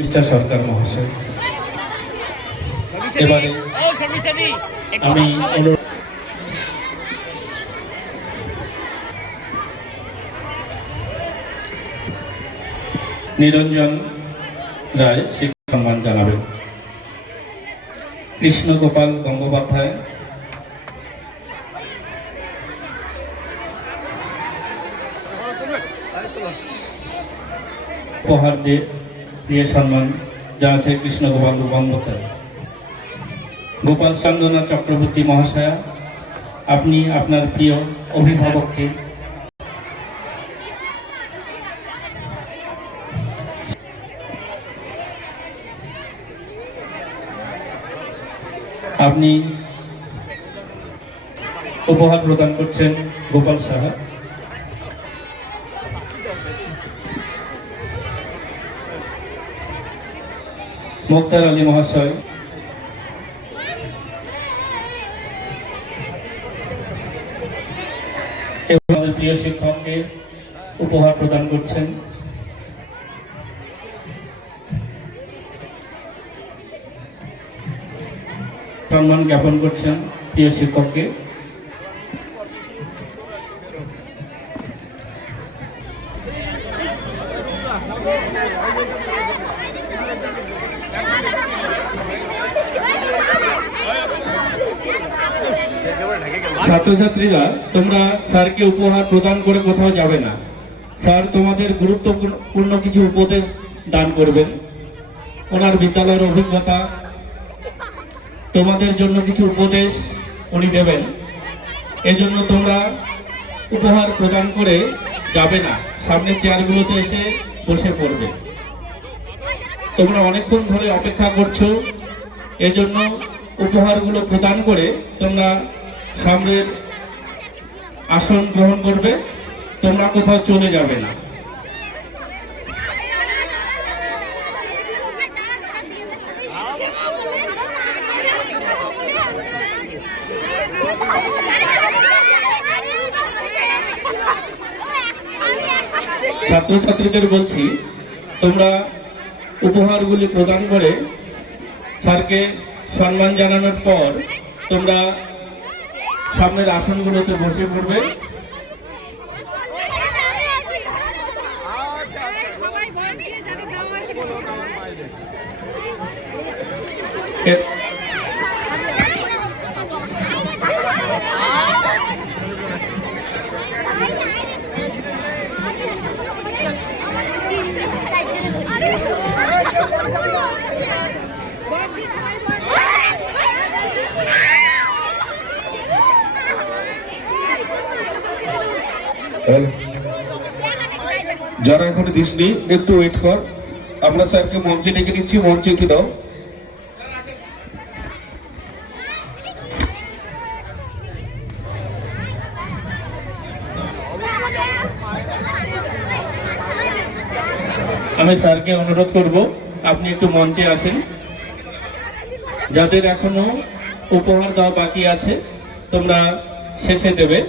Mister সরকার মহাশয়, এবারে আমি নিরঞ্জন রায় শিক্ষক সম্মান জানাবেন। কৃষ্ণগোপাল গঙ্গোপাধ্যায়, উপহার দিয়ে সম্মান জানাচ্ছে কৃষ্ণগোপাল গঙ্গোপাধ্যায়। গোপাল চন্দনা চক্রবর্তী মহাশয়া, আপনি আপনার প্রিয় অভিভাবককে আপনি উপহার প্রদান করছেন গোপাল সাহা। মুক্তার আলী মহাশয় এবং আমাদের প্রিয় শিক্ষককে উপহার প্রদান করছেন। সম্মান জ্ঞাপন করছেন প্রিয় শিক্ষককে। ছাত্রছাত্রীরা, তোমরা স্যারকে উপহার প্রদান করে কোথাও যাবে না। স্যার তোমাদের গুরুত্বপূর্ণ কিছু উপদেশ দান করবেন। ওনার বিদ্যালয়ের অভিজ্ঞতা, তোমাদের জন্য কিছু উপদেশ উনি দেবেন। এজন্য তোমরা উপহার প্রদান করে যাবে না, সামনের চেয়ারগুলোতে এসে বসে পড়বে। তোমরা অনেকক্ষণ ধরে অপেক্ষা করছো, এজন্য উপহারগুলো প্রদান করে তোমরা সামনের আসন গ্রহণ করবে। তোমরা কোথাও চলে যাবে না। ছাত্রছাত্রীদের বলছি, তোমরা উপহারগুলি প্রদান করে স্যারকে সম্মান জানানোর পর তোমরা সামনের আসনগুলোতে বসে পড়বে। যারা এখনো দিসনি একটু ওয়েট কর, আমরা স্যারকে মঞ্চে ডেকে নিচ্ছি, মঞ্চে একটু দাও। আমি স্যারকে অনুরোধ করব আপনি একটু মঞ্চে আসেন। যাদের এখনো উপহার দেওয়া বাকি আছে তোমরা শেষে দেবে।